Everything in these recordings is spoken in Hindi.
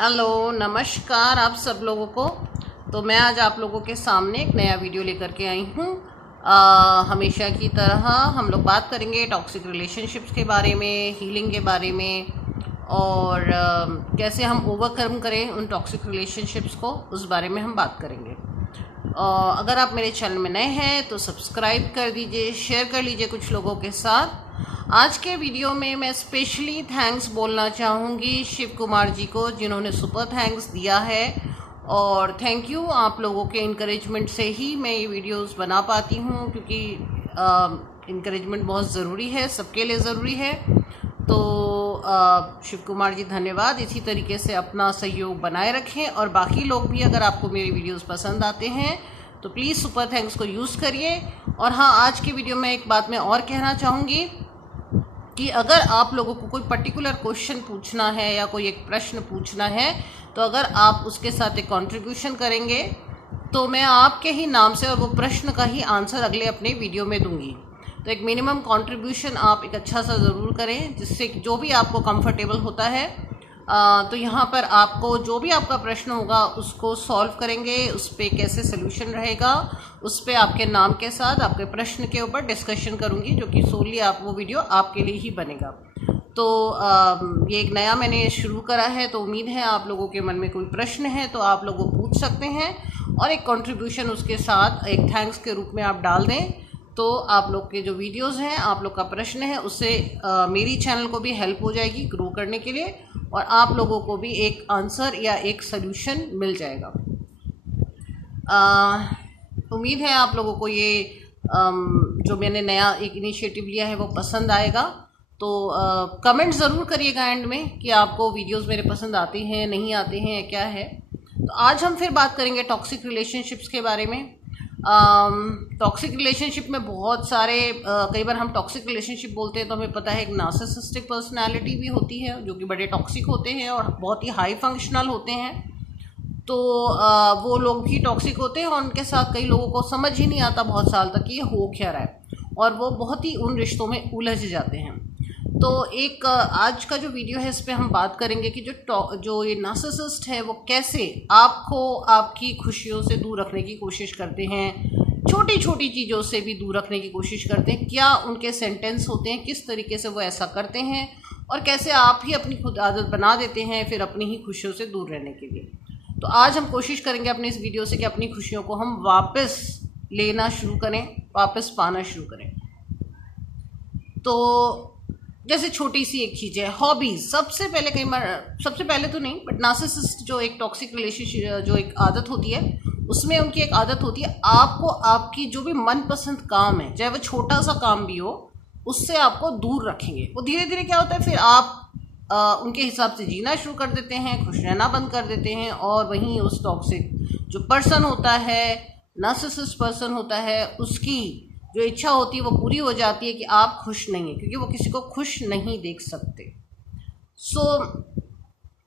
हेलो नमस्कार आप सब लोगों को। तो मैं आज आप लोगों के सामने एक नया वीडियो लेकर के आई हूँ। हमेशा की तरह हम लोग बात करेंगे टॉक्सिक रिलेशनशिप्स के बारे में, हीलिंग के बारे में और कैसे हम ओवरकम करें उन टॉक्सिक रिलेशनशिप्स को, उस बारे में हम बात करेंगे। अगर आप मेरे चैनल में नए हैं तो सब्सक्राइब कर दीजिए, शेयर कर लीजिए कुछ लोगों के साथ। आज के वीडियो में मैं स्पेशली थैंक्स बोलना चाहूँगी शिव कुमार जी को, जिन्होंने सुपर थैंक्स दिया है। और थैंक यू, आप लोगों के इनकरेजमेंट से ही मैं ये वीडियोस बना पाती हूँ, क्योंकि इनकरेजमेंट बहुत ज़रूरी है, सबके लिए ज़रूरी है। तो शिव कुमार जी धन्यवाद। इसी तरीके से अपना सहयोग बनाए रखें और बाकी लोग भी, अगर आपको मेरी वीडियोस पसंद आते हैं तो प्लीज़ सुपर थैंक्स को यूज़ करिए। और हाँ, आज की वीडियो में एक बात मैं और कहना चाहूँगी कि अगर आप लोगों को कोई पर्टिकुलर क्वेश्चन पूछना है या कोई एक प्रश्न पूछना है, तो अगर आप उसके साथ एक कंट्रीब्यूशन करेंगे तो मैं आपके ही नाम से और वो प्रश्न का ही आंसर अगले अपने वीडियो में दूंगी। तो एक मिनिमम कंट्रीब्यूशन आप एक अच्छा सा ज़रूर करें, जिससे जो भी आपको कंफर्टेबल होता है। तो यहाँ पर आपको जो भी आपका प्रश्न होगा उसको सॉल्व करेंगे, उस पर कैसे सोल्यूशन रहेगा, उस पर आपके नाम के साथ आपके प्रश्न के ऊपर डिस्कशन करूँगी, जो कि सोली आप वो वीडियो आपके लिए ही बनेगा। तो ये एक नया मैंने शुरू करा है, तो उम्मीद है आप लोगों के मन में कोई प्रश्न है तो आप लोग वो पूछ सकते हैं और एक कंट्रीब्यूशन उसके साथ एक थैंक्स के रूप में आप डाल दें। तो आप लोग के जो वीडियोस हैं, आप लोग का प्रश्न है, उससे मेरी चैनल को भी हेल्प हो जाएगी ग्रो करने के लिए, और आप लोगों को भी एक आंसर या एक सल्यूशन मिल जाएगा। उम्मीद है आप लोगों को ये जो मैंने नया एक इनिशिएटिव लिया है वो पसंद आएगा। तो कमेंट ज़रूर करिएगा एंड में कि आपको वीडियोस मेरे पसंद आते हैं, नहीं आते हैं, क्या है। तो आज हम फिर बात करेंगे टॉक्सिक रिलेशनशिप्स के बारे में। टॉक्सिक रिलेशनशिप में बहुत सारे कई बार हम टॉक्सिक रिलेशनशिप बोलते हैं तो हमें पता है एक नार्सिसिस्टिक पर्सनालिटी भी होती है, जो कि बड़े टॉक्सिक होते हैं और बहुत ही हाई फंक्शनल होते हैं। तो वो लोग भी टॉक्सिक होते हैं और उनके साथ कई लोगों को समझ ही नहीं आता बहुत साल तक कि ये हो क्या रहा है, और वो बहुत ही उन रिश्तों में उलझ जाते हैं। तो एक आज का जो वीडियो है इस पे हम बात करेंगे कि जो ये नार्सिसिस्ट है वो कैसे आपको आपकी खुशियों से दूर रखने की कोशिश करते हैं, छोटी छोटी चीज़ों से भी दूर रखने की कोशिश करते हैं। क्या उनके सेंटेंस होते हैं, किस तरीके से वो ऐसा करते हैं, और कैसे आप ही अपनी खुद आदत बना देते हैं फिर अपनी ही खुशियों से दूर रहने के लिए। तो आज हम कोशिश करेंगे अपने इस वीडियो से कि अपनी खुशियों को हम वापस लेना शुरू करें, वापस पाना शुरू करें। तो जैसे छोटी सी एक चीज़ है, हॉबीज़। सबसे पहले कई बार, सबसे पहले तो नहीं, बट नार्सिसिस्ट जो एक टॉक्सिक रिलेशनशिप जो एक आदत होती है, उसमें उनकी एक आदत होती है आपको आपकी जो भी मनपसंद काम है, चाहे वो छोटा सा काम भी हो, उससे आपको दूर रखेंगे। वो धीरे धीरे क्या होता है, फिर आप उनके हिसाब से जीना शुरू कर देते हैं, खुश रहना बंद कर देते हैं, और वहीं उस टॉक्सिक जो पर्सन होता है, नार्सिसिस्ट पर्सन होता है, उसकी जो इच्छा होती है वो पूरी हो जाती है कि आप खुश नहीं हैं, क्योंकि वो किसी को खुश नहीं देख सकते।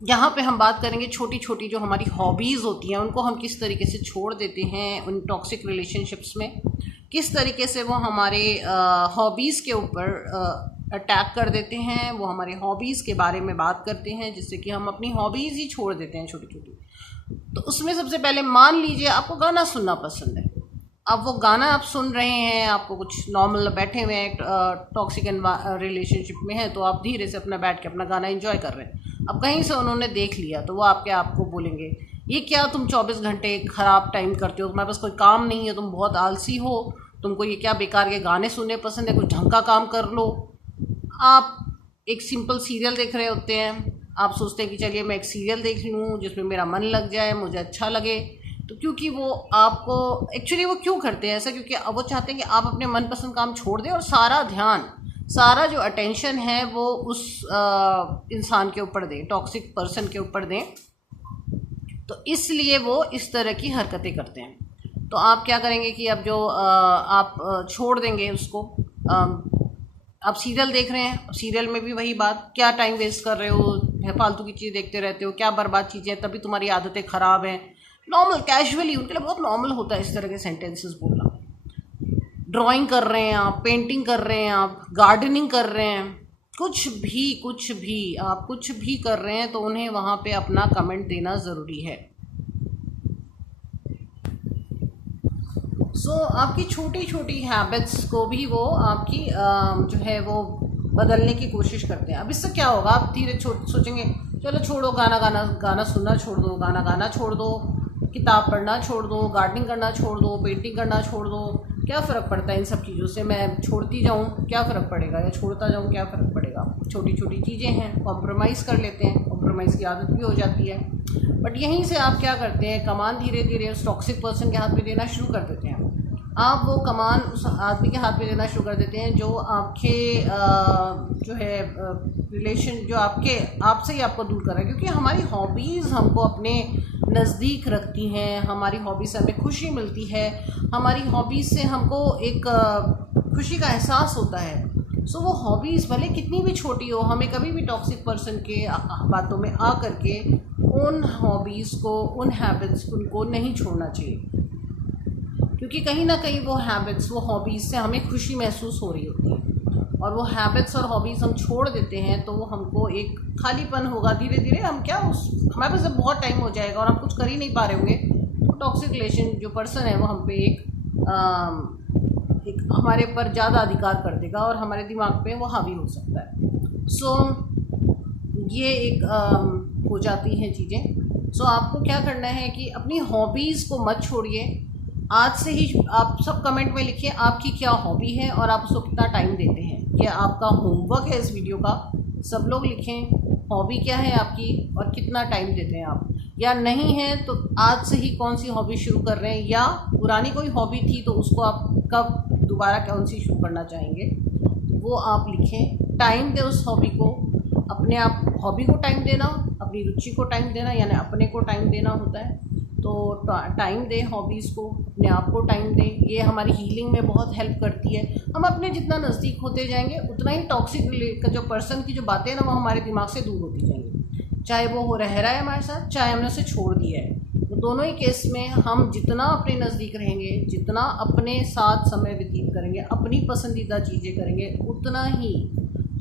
यहाँ पे हम बात करेंगे छोटी छोटी जो हमारी हॉबीज़ होती हैं, उनको हम किस तरीके से छोड़ देते हैं उन टॉक्सिक रिलेशनशिप्स में, किस तरीके से वो हमारे हॉबीज़ के ऊपर अटैक कर देते हैं, वो हमारे हॉबीज़ के बारे में बात करते हैं, जिससे कि हम अपनी हॉबीज़ ही छोड़ देते हैं छोटी छोटी। तो उसमें सबसे पहले मान लीजिए आपको गाना सुनना पसंद है। अब वो गाना आप सुन रहे हैं, आपको कुछ नॉर्मल बैठे हुए हैं, टॉक्सिक रिलेशनशिप में है, तो आप धीरे से अपना बैठ के अपना गाना एंजॉय कर रहे हैं। अब कहीं से उन्होंने देख लिया तो वो आपको बोलेंगे, ये क्या तुम 24 घंटे ख़राब टाइम करते हो, तुम्हारे पास कोई काम नहीं है, तुम बहुत आलसी हो, तुमको ये क्या बेकार के गाने सुनने पसंद है, कुछ ढंग का काम कर लो। आप एक सिंपल सीरियल देख रहे होते हैं, आप सोचते हैं कि चलिए मैं एक सीरियल देख लूँ जिसमें मेरा मन लग जाए, मुझे अच्छा लगे। तो क्योंकि वो आपको एक्चुअली वो क्यों करते हैं ऐसा, क्योंकि वो चाहते हैं कि आप अपने मनपसंद काम छोड़ दें और सारा ध्यान, सारा जो अटेंशन है वो उस इंसान के ऊपर दें, टॉक्सिक पर्सन के ऊपर दें। तो इसलिए वो इस तरह की हरकतें करते हैं। तो आप क्या करेंगे कि अब जो आप छोड़ देंगे उसको। आप सीरियल देख रहे हैं, सीरियल में भी वही बात, क्या टाइम वेस्ट कर रहे हो, फालतू की चीज़ देखते रहते हो, क्या बर्बाद चीज़ें, तभी तुम्हारी आदतें ख़राब हैं। नॉर्मल कैजुअली उनके लिए बहुत नॉर्मल होता है इस तरह के सेंटेंसेस बोलना। ड्राइंग कर रहे हैं आप, पेंटिंग कर रहे हैं आप, गार्डनिंग कर रहे हैं, कुछ भी आप कुछ भी कर रहे हैं तो उन्हें वहाँ पे अपना कमेंट देना ज़रूरी है। आपकी छोटी छोटी हैबिट्स को भी वो आपकी जो है वो बदलने की कोशिश करते हैं। अब इससे क्या होगा, आप धीरे सोचेंगे चलो छोड़ो, गाना सुनना छोड़ दो, गाना गाना छोड़ दो, किताब पढ़ना छोड़ दो, गार्डनिंग करना छोड़ दो, पेंटिंग करना छोड़ दो। क्या फ़र्क पड़ता है इन सब चीज़ों से? मैं छोड़ती जाऊँ क्या फ़र्क पड़ेगा, या छोड़ता जाऊँ क्या फ़र्क पड़ेगा? छोटी छोटी चीज़ें हैं, कॉम्प्रोमाइज़ कर लेते हैं, कॉम्प्रोमाइज़ की आदत भी हो जाती है। बट यहीं से आप क्या करते हैं, कमान धीरे धीरे उस टॉक्सिक पर्सन के हाथ में देना शुरू कर देते हैं। आप वो कमान उस आदमी के हाथ में देना शुरू कर देते हैं जो आपके जो है रिलेशन, जो आपसे ही आपको दूर कर रहा है। क्योंकि हमारी हॉबीज़ हमको अपने नज़दीक रखती हैं, हमारी हॉबीज़ से हमें खुशी मिलती है, हमारी हॉबीज़ से हमको एक खुशी का एहसास होता है। वो हॉबीज़ भले कितनी भी छोटी हो, हमें कभी भी टॉक्सिक पर्सन के बातों में आ करके उन हॉबीज़ को, उन हैबिट्स उनको नहीं छोड़ना चाहिए। क्योंकि कहीं ना कहीं वो हैबिट्स, वो हॉबीज़ से हमें खुशी महसूस हो रही होती है, और वो हैबिट्स और हॉबीज़ हम छोड़ देते हैं तो वो हमको एक खालीपन होगा। धीरे धीरे हम हमारे पास जब बहुत टाइम हो जाएगा और हम कुछ कर ही नहीं पा रहे होंगे, तो टॉक्सिक रिलेशन जो पर्सन है वो हम पे एक हमारे पर ज़्यादा अधिकार कर देगा और हमारे दिमाग पे वो हावी हो सकता है। ये एक हो जाती हैं चीज़ें। आपको क्या करना है कि अपनी हॉबीज़ को मत छोड़िए। आज से ही आप सब कमेंट में लिखिए आपकी क्या हॉबी है और आप उसको कितना टाइम देते हैं। ये आपका होमवर्क है इस वीडियो का। सब लोग लिखें हॉबी क्या है आपकी और कितना टाइम देते हैं आप, या नहीं है तो आज से ही कौन सी हॉबी शुरू कर रहे हैं, या पुरानी कोई हॉबी थी तो उसको आप कब दोबारा कौन सी शुरू करना चाहेंगे, वो आप लिखें। टाइम दें उस हॉबी को, अपने आप हॉबी को टाइम देना, अपनी रुचि को टाइम देना, यानी अपने को टाइम देना होता है। तो टाइम दें हॉबीज़ को, अपने आप को टाइम दें। ये हमारी हीलिंग में बहुत हेल्प करती है। हम अपने जितना नज़दीक होते जाएंगे उतना ही टॉक्सिक का जो पर्सन की जो बातें हैं ना, वो हमारे दिमाग से दूर होती जाएंगी। चाहे वो रह रहा है हमारे साथ, चाहे हमने उसे छोड़ दिया है, तो दोनों ही केस में हम जितना अपने नज़दीक रहेंगे, जितना अपने साथ समय व्यतीत करेंगे, अपनी पसंदीदा चीज़ें करेंगे, उतना ही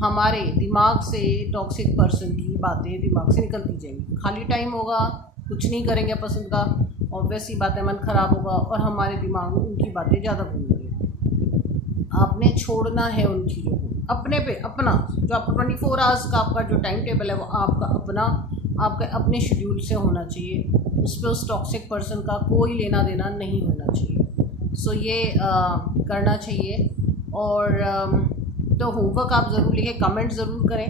हमारे दिमाग से टॉक्सिक पर्सन की बातें दिमाग से निकलती जाएंगी। खाली टाइम होगा, कुछ नहीं करेंगे पसंद का, ऑब्वियस ही बात है, मन ख़राब होगा और हमारे दिमाग में उनकी बातें ज़्यादा घूमेंगी। आपने छोड़ना है उन चीज़ों को, अपने पे अपना जो आपका 24 आवर्स का आपका जो टाइम टेबल है वो आपका अपने शेड्यूल से होना चाहिए। उस पर उस टॉक्सिक पर्सन का कोई लेना देना नहीं होना चाहिए। ये करना चाहिए। और तो होमवर्क आप ज़रूर लिखें, कमेंट ज़रूर करें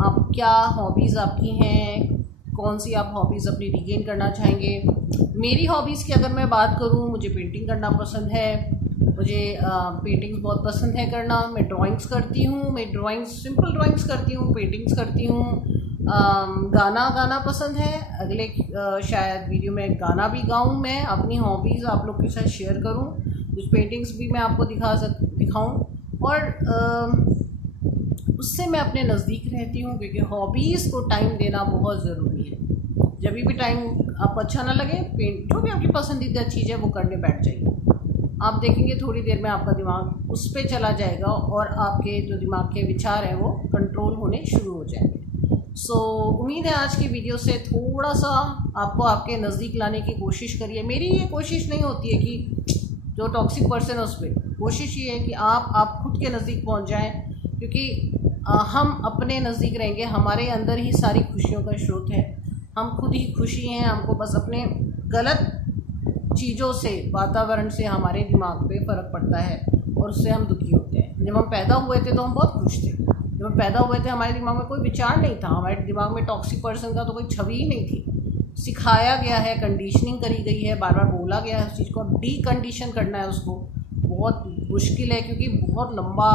आप क्या हॉबीज़ आपकी हैं, कौन सी आप हॉबीज़ अपनी रिगेन करना चाहेंगे। मेरी हॉबीज़ की अगर मैं बात करूं, मुझे पेंटिंग करना पसंद है, मुझे पेंटिंग्स बहुत पसंद है करना। मैं ड्राइंग्स करती हूँ, मैं सिंपल ड्राइंग्स करती हूँ, पेंटिंग्स करती हूँ। गाना पसंद है। अगले शायद वीडियो में गाना भी गाऊँ, मैं अपनी हॉबीज़ आप लोग के साथ शेयर करूँ, कुछ पेंटिंग्स भी मैं आपको दिखाऊँ, और उससे मैं अपने नज़दीक रहती हूँ। क्योंकि हॉबीज़ को टाइम देना बहुत ज़रूरी है। जब भी टाइम आपको अच्छा ना लगे, जो भी आपकी पसंदीदा चीज़ है वो करने बैठ जाइए। आप देखेंगे थोड़ी देर में आपका दिमाग उस पर चला जाएगा और आपके जो दिमाग के विचार हैं वो कंट्रोल होने शुरू हो जाएंगे। उम्मीद है आज की वीडियो से थोड़ा सा आपको आपके नज़दीक लाने की कोशिश करिए। मेरी ये कोशिश नहीं होती है कि जो टॉक्सिक पर्सन है उस पर, कोशिश ये है कि आप खुद के नज़दीक पहुँच जाएँ। क्योंकि हम अपने नज़दीक रहेंगे, हमारे अंदर ही सारी खुशियों का स्रोत है। हम खुद ही खुशी हैं। हमको बस अपने गलत चीज़ों से, वातावरण से हमारे दिमाग पे फ़र्क पड़ता है और उससे हम दुखी होते हैं। जब हम पैदा हुए थे तो हम बहुत खुश थे। जब हम पैदा हुए थे हमारे दिमाग में कोई विचार नहीं था, हमारे दिमाग में टॉक्सिक पर्सन का तो कोई छवि ही नहीं थी। सिखाया गया है, कंडीशनिंग करी गई है, बार बार बोला गया है उस चीज़ को। अब डीकंडीशन करना है उसको बहुत मुश्किल है, क्योंकि बहुत लंबा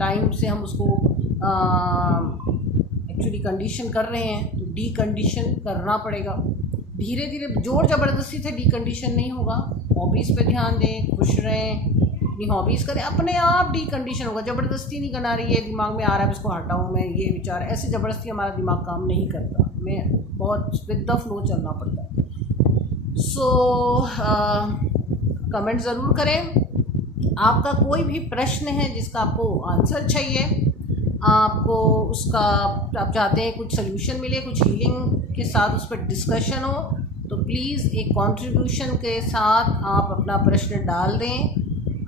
टाइम से हम उसको एक्चुअली कंडीशन कर रहे हैं। तो डीकंडीशन करना पड़ेगा धीरे धीरे। जोर ज़बरदस्ती से डीकंडीशन नहीं होगा। हॉबीज़ पे ध्यान दें, खुश रहें, अपनी हॉबीज़ करें, अपने आप डीकंडीशन होगा। ज़बरदस्ती नहीं करना रही है, दिमाग में आ रहा है इसको हटाऊँ मैं, ये विचार, ऐसे ज़बरदस्ती हमारा दिमाग काम नहीं करता। हमें बहुत विद द फ्लो चलना पड़ता है। कमेंट ज़रूर करें। आपका कोई भी प्रश्न है जिसका आपको आंसर चाहिए, आपको उसका आप चाहते हैं कुछ सोल्यूशन मिले, कुछ हीलिंग के साथ उस पर डिस्कशन हो, तो प्लीज़ एक कंट्रीब्यूशन के साथ आप अपना प्रश्न डाल दें।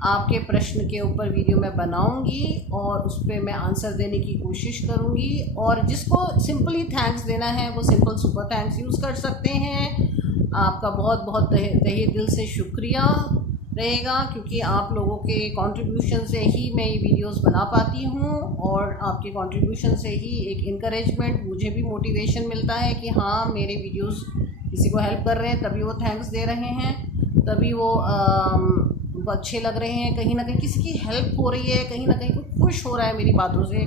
आपके प्रश्न के ऊपर वीडियो मैं बनाऊंगी और उस पर मैं आंसर देने की कोशिश करूंगी। और जिसको सिंपली थैंक्स देना है वो सिंपल सुपर थैंक्स यूज़ कर सकते हैं। आपका बहुत बहुत तहे दिल से शुक्रिया रहेगा, क्योंकि आप लोगों के कंट्रीब्यूशन से ही मैं ये वीडियोस बना पाती हूँ और आपके कंट्रीब्यूशन से ही एक इनकरेजमेंट, मुझे भी मोटिवेशन मिलता है कि हाँ मेरे वीडियोस किसी को हेल्प कर रहे हैं, तभी वो थैंक्स दे रहे हैं, तभी वो अच्छे लग रहे हैं, कहीं ना कहीं किसी की हेल्प हो रही है, कहीं ना कहीं कोई खुश हो रहा है मेरी बातों से।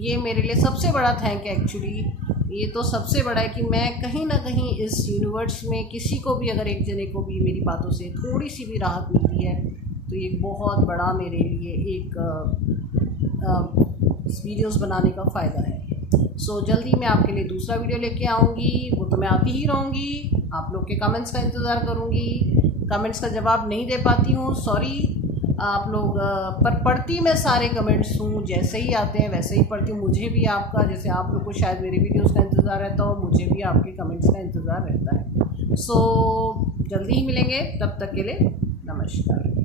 ये मेरे लिए सबसे बड़ा थैंक है एक्चुअली। ये तो सबसे बड़ा है कि मैं कहीं ना कहीं इस यूनिवर्स में किसी को भी, अगर एक जने को भी मेरी बातों से थोड़ी सी भी राहत मिलती है, तो ये बहुत बड़ा मेरे लिए एक वीडियोस बनाने का फ़ायदा है। सो जल्दी मैं आपके लिए दूसरा वीडियो लेके आऊँगी, वो तो मैं आती ही रहूँगी। आप लोग के कमेंट्स का इंतज़ार करूँगी। कमेंट्स का जवाब नहीं दे पाती हूँ, सॉरी आप लोग, पर पढ़ती मैं सारे कमेंट्स हूँ, जैसे ही आते हैं वैसे ही पढ़ती हूँ। मुझे भी आपका, जैसे आप लोग को शायद मेरी वीडियोस का इंतज़ार रहता हो, मुझे भी आपके कमेंट्स का इंतज़ार रहता है। सो जल्दी ही मिलेंगे, तब तक के लिए नमस्कार।